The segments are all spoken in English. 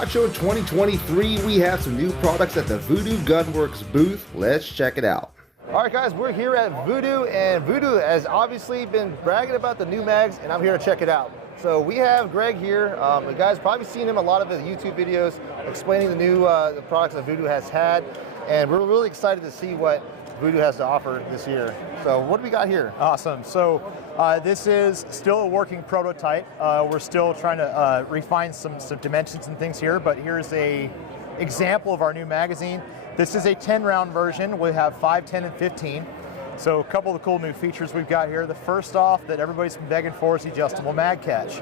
SHOT Show 2023. We have some new products at the Vudoo Gunworks booth. Let's check it out. All right, guys, we're here at Vudoo, and Vudoo has obviously been bragging about the new mags, and I'm here to check it out. So we have Greg here. The guys probably seen him a lot of his YouTube videos explaining the new the products that Vudoo has had, and we're really excited to see what Vudoo has to offer this year. So what do we got here? Awesome. So this is still a working prototype. We're still trying to refine some dimensions and things here, but here's a example of our new magazine. This is a 10-round version. We have 5, 10, and 15. So a couple of the cool new features we've got here. The first off that everybody's been begging for is the adjustable mag catch.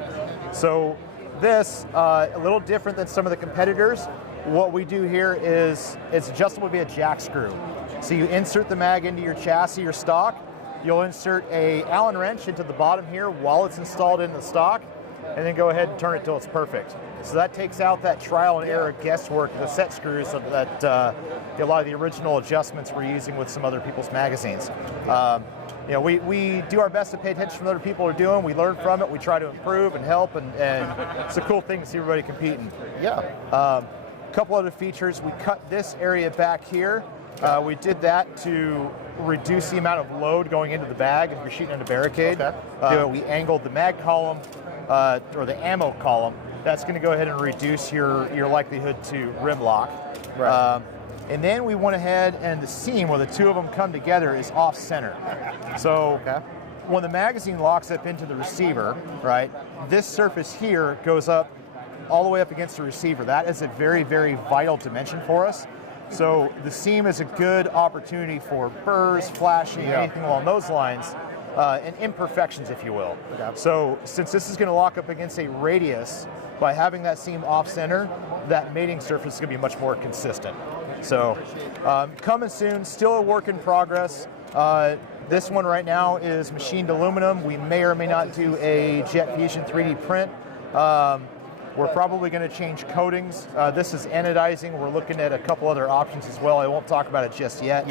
So this, a little different than some of the competitors. What we do here is it's adjustable via jack screw. So you insert the mag into your chassis or stock. You'll insert a Allen wrench into the bottom here while it's installed in the stock, and then go ahead and turn it till it's perfect. So that takes out that trial and error guesswork of the set screws so that a lot of the original adjustments we're using with some other people's magazines. You know, we do our best to pay attention to what other people are doing. We learn from it. We try to improve and help, and it's a cool thing to see everybody competing. Yeah. A couple other features. We cut this area back here. We did that to reduce the amount of load going into the bag if you're shooting in a barricade. Okay. We angled the mag column, or the ammo column. That's going to go ahead and reduce your likelihood to rim lock. Right. And then we went ahead, and the seam where the two of them come together is off center. So when the magazine locks up into the receiver, right, this surface here goes up all the way up against the receiver. That is a very, very vital dimension for us. So the seam is a good opportunity for burrs, flashing, anything along those lines, and imperfections, if you will. So since this is going to lock up against a radius, by having that seam off center, that mating surface is going to be much more consistent. So coming soon, still a work in progress. This one right now is machined aluminum. We may or may not do a jet fusion 3D print. We're probably going to change coatings. This is anodizing. We're looking at a couple other options as well. I won't talk about it just yet.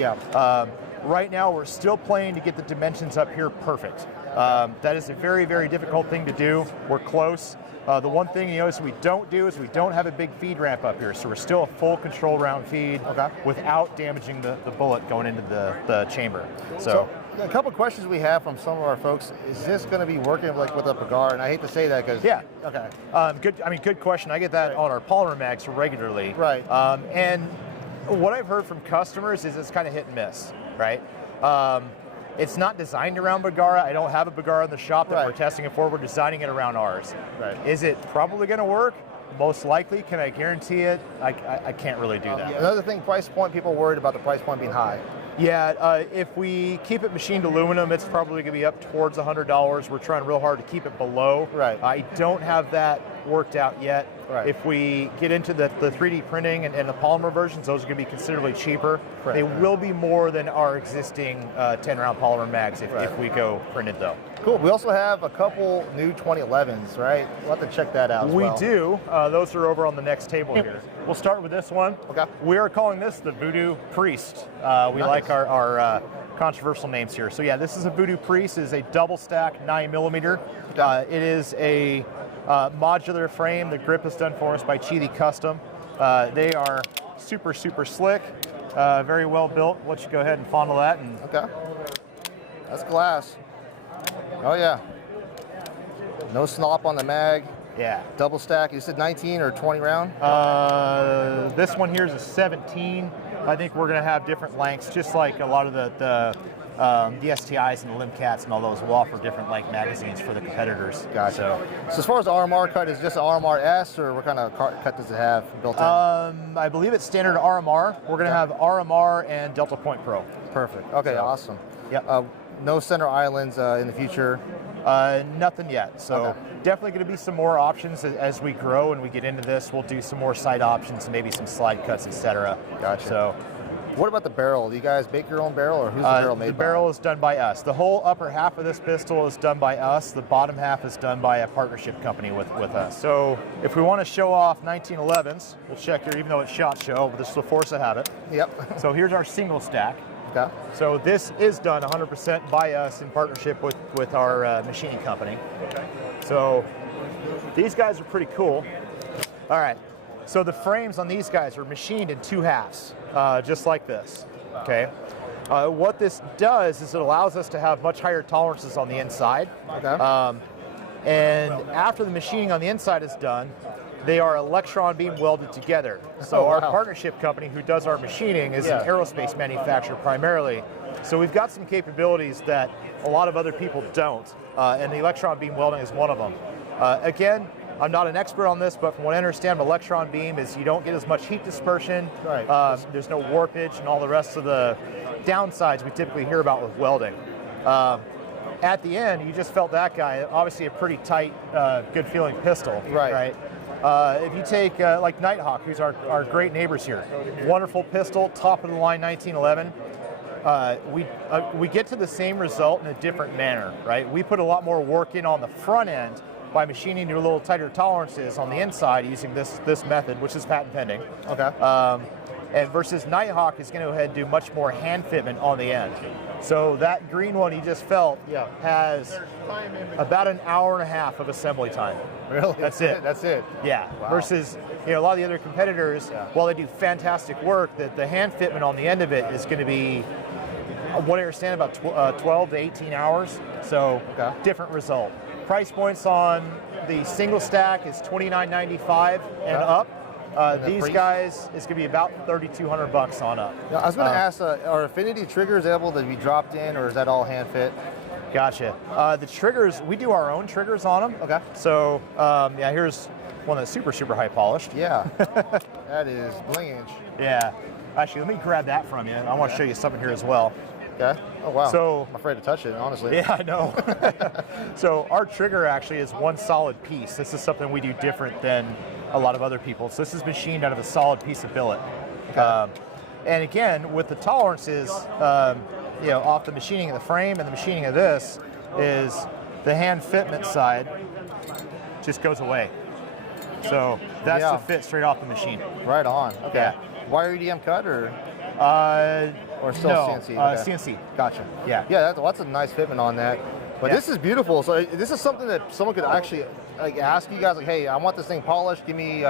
Right now, we're still playing to get the dimensions up here perfect. That is a very, very difficult thing to do. We're close. The one thing you notice we don't do is we don't have a big feed ramp up here, so we're still a full control round feed without damaging the bullet going into the chamber. So a couple questions we have from some of our folks. Is this going to be working like with a Pagar? And I hate to say that because good question. I get that on our polymer mags regularly. Right. And what I've heard from customers is it's kind of hit and miss, right? It's not designed around Bagara. I don't have a Bagara in the shop that we're testing it for. We're designing it around ours. Right. Is it probably going to work? Most likely. Can I guarantee it? I can't really do that. Another thing, price point, people are worried about the price point being high. Yeah, if we keep it machined aluminum, it's probably going to be up towards $100. We're trying real hard to keep it below. Right. I don't have that worked out yet. Right. If we get into the 3D printing and the polymer versions, those are going to be considerably cheaper. Right. They will be more than our existing 10-round polymer mags if we go printed, though. Cool. We also have a couple new 2011s, right? We'll have to check that out as well. We do. Those are over on the next table here. We'll start with this one. Okay. We are calling this the Vudoo Priest. We like our controversial names here. So yeah, this is a Vudoo Priest. It is a double stack 9mm. It is a modular frame. The grip is done for us by Chidi Custom. They are super, super slick, very well built. Let's go ahead and fondle that. And that's glass. Oh yeah. No slop on the mag. Yeah. Double stack. You said 19 or 20 round? This one here is a 17. I think we're going to have different lengths, just like a lot of the STIs and the Limcats and all those will offer different length magazines for the competitors. Gotcha. So as far as the RMR cut, is it just an RMR S, or what kind of cut does it have built in? I believe it's standard RMR. We're going to have RMR and Delta Point Pro. Perfect. Okay, awesome. Yep. No center islands in the future? Nothing yet. So definitely going to be some more options as we grow and we get into this. We'll do some more side options and maybe some slide cuts, etc. Gotcha. So, what about the barrel? Do you guys make your own barrel, or who's the barrel made by? The barrel is done by us. The whole upper half of this pistol is done by us. The bottom half is done by a partnership company with us. So if we want to show off 1911s, we'll check here, even though it's SHOT Show, but this is the force of habit. Yep. So here's our single stack. Okay. So this is done 100% by us in partnership with our machining company. Okay. So these guys are pretty cool. All right. So the frames on these guys are machined in 2 halves, just like this, okay? What this does is it allows us to have much higher tolerances on the inside. Okay. And after the machining on the inside is done, they are electron beam welded together. So our partnership company who does our machining is an aerospace manufacturer primarily. So we've got some capabilities that a lot of other people don't, and the electron beam welding is one of them. Again, I'm not an expert on this, but from what I understand, electron beam is you don't get as much heat dispersion. Right. There's no warpage and all the rest of the downsides we typically hear about with welding. At the end, you just felt that guy, obviously a pretty tight, good feeling pistol. Right. If you take like Nighthawk, who's our great neighbors here, wonderful pistol, top of the line 1911. We get to the same result in a different manner, right? We put a lot more work in on the front end by machining to a little tighter tolerances on the inside using this method, which is patent pending. Okay. And versus Nighthawk is going to go ahead and do much more hand fitment on the end. So that green one you just felt has about an hour and a half of assembly time. Really? That's it. That's it. Yeah. Wow. Versus a lot of the other competitors, while they do fantastic work, that the hand fitment on the end of it is going to be, what I understand, about 12 to 18 hours. So different result. Price points on the single stack is $29.95 and up. These guys, it's going to be about $3,200 on up. Now, I was going to ask, are Affinity triggers able to be dropped in, or is that all hand fit? Gotcha. The triggers, we do our own triggers on them. Okay. So, here's one that's super, super high polished. Yeah. That is bling inch. Yeah. Actually, let me grab that from you. I want to show you something here as well. Okay. Oh, wow. So, I'm afraid to touch it, honestly. Yeah, I know. So our trigger actually is one solid piece. This is something we do different than a lot of other people. So this is machined out of a solid piece of billet. Okay. And again, with the tolerances, off the machining of the frame and the machining of this, is the hand fitment side just goes away. So that's the fit straight off the machine. Right on. Okay. Yeah. Wire EDM cut or still no, CNC? Okay. CNC. Gotcha. Yeah. Yeah, that's a nice fitment on that. But this is beautiful. So this is something that someone could actually ask you guys, like, hey, I want this thing polished. Give me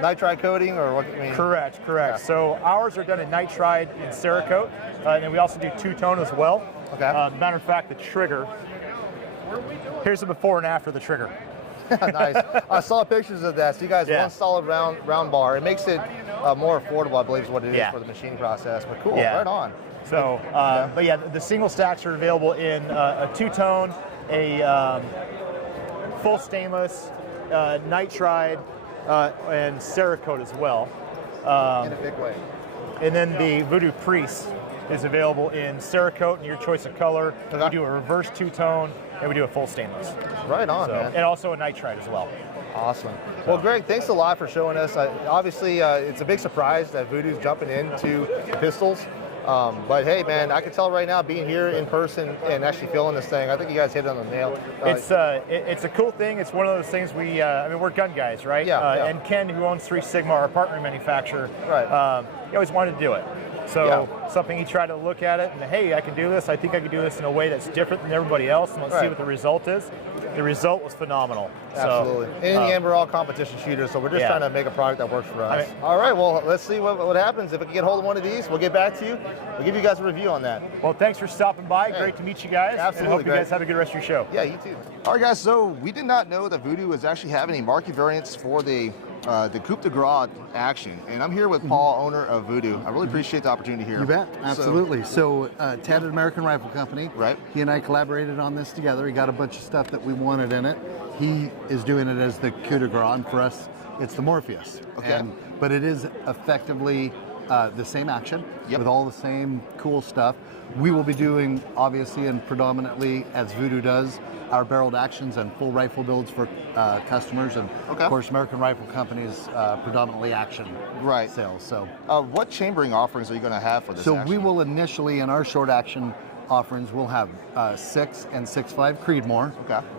nitride coating or what? I mean, Correct. Yeah. So ours are done in nitride and Cerakote, and then we also do two-tone as well. Okay. Matter of fact, the trigger. Here's the before and after the trigger. Nice. I saw pictures of that. So you guys, one solid round bar. It makes it more affordable, I believe, is what it is for the machining process. But cool, right on. So, but yeah, the single stacks are available in a two-tone, a full stainless, nitride, and Cerakote as well. In a big way. And then the Vudoo Priest is available in Cerakote and your choice of color. Okay. We do a reverse two-tone, and we do a full stainless. Right on, man. And also a nitride as well. Awesome. Well, Greg, thanks a lot for showing us. Obviously, it's a big surprise that Vudoo's jumping into pistols. But hey, man, I can tell right now, being here in person and actually feeling this thing, I think you guys hit it on the nail. It's a cool thing. It's one of those things we're gun guys, right? Yeah. And Ken, who owns 3 Sigma, our partner manufacturer, Right. He always wanted to do it. So something he tried to look at it and, hey, I can do this. I think I can do this in a way that's different than everybody else, and let's see what the result is. The result was phenomenal. Absolutely. So, and in the end, we're all competition shooters, so we're just trying to make a product that works for us. All right, well, let's see what happens. If we can get hold of one of these, we'll get back to you. We'll give you guys a review on that. Well, thanks for stopping by. Great to meet you guys. Absolutely. And hope you guys have a good rest of your show. Yeah, you too. All right, guys, so we did not know that Vudoo was actually having any market variants for the Coup de Grâce action. And I'm here with Paul, owner of Vudoo. I really appreciate the opportunity here. You bet, absolutely. So Tatted American Rifle Company, right? He and I collaborated on this together. He got a bunch of stuff that we wanted in it. He is doing it as the Coup de Grâce, and for us, it's the Morpheus. Okay. But it is effectively the same action with all the same cool stuff. We will be doing, obviously and predominantly, as Vudoo does, our barreled actions and full rifle builds for customers, and of course American Rifle Company's predominantly action sales. So what chambering offerings are you going to have for this action? we will initially, in our short action offerings, we'll have 6 and 6.5 Creedmoor,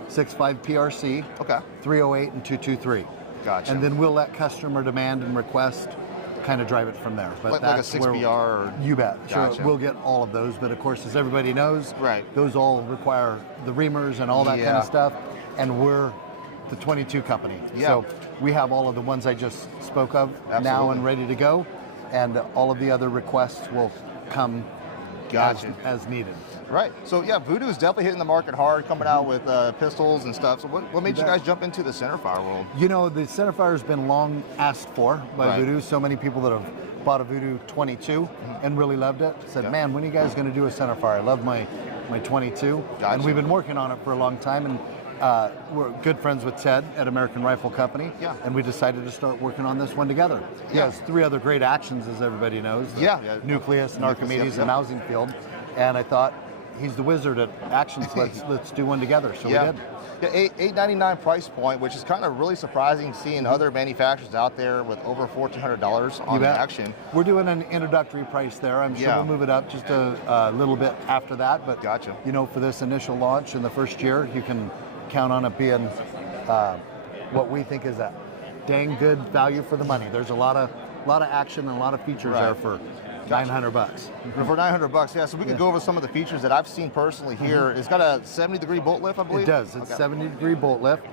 6.5 PRC, 308 and 223. Gotcha. And then we'll let customer demand and request kind of drive it from there. But like a 6BR? Or... You bet. Gotcha. Sure, we'll get all of those, but of course, as everybody knows, those all require the reamers and all that kind of stuff, and we're the 22 company. Yeah. So we have all of the ones I just spoke of now and ready to go, and all of the other requests will come as needed. Right. So yeah, Vudoo is definitely hitting the market hard, coming out with pistols and stuff. So what made you guys jump into the centerfire world? You know, the centerfire has been long asked for by Vudoo. So many people that have bought a Vudoo 22 and really loved it said, man, when are you guys going to do a centerfire? I love my 22. And we've been working on it for a long time, and we're good friends with Ted at American Rifle Company, and we decided to start working on this one together. He has 3 other great actions, as everybody knows. Nucleus, and Archimedes, and Mousing Field. And I thought, he's the wizard at actions. Let's do one together. So we did. Yeah, $899 price point, which is kind of really surprising, seeing other manufacturers out there with over $1,400 on action. We're doing an introductory price there. I'm sure we'll move it up just a little bit after that. But you know, for this initial launch in the first year, you can count on it being what we think is a dang good value for the money. There's a lot of action and a lot of features there for $900. For $900, yeah. So we could go over some of the features that I've seen personally here. It's got a 70-degree bolt lift, I believe. It does. It's 70-degree bolt lift.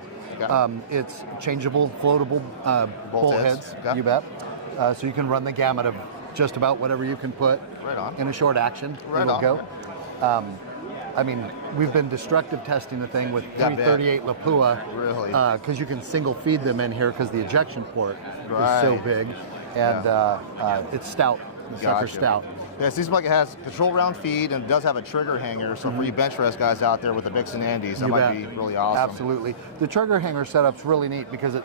It's changeable, floatable bolt heads. You bet. So you can run the gamut of just about whatever you can put in a short action. It'll go. I mean, we've been destructive testing the thing with 338 Lapua, because you can single feed them in here because the ejection port is so big, and it's stout. The sucker's stout. Yeah, it seems like it has control round feed and it does have a trigger hanger. So for you bench rest guys out there with the Vixen Andes, that might be really awesome. Absolutely. The trigger hanger setup's really neat because it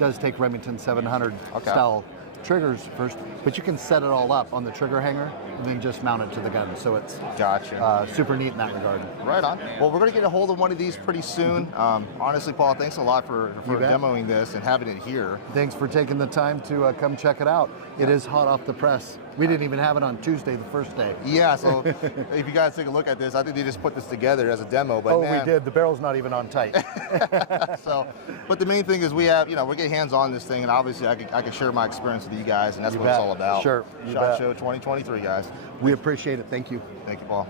does take Remington 700 style triggers first, but you can set it all up on the trigger hanger and then just mount it to the gun. So it's super neat in that regard. Right on. Well, we're going to get a hold of one of these pretty soon. Honestly, Paul, thanks a lot for demoing this and having it here. Thanks for taking the time to come check it out. It is hot off the press. We didn't even have it on Tuesday, the first day. Yeah, so if you guys take a look at this, I think they just put this together as a demo. But we did. The barrel's not even on tight. But the main thing is we have, we're getting hands on this thing, and obviously I can share my experience with you guys, and that's what it's all about. Sure. SHOT Show 2023, guys. We appreciate it. Thank you. Thank you, Paul.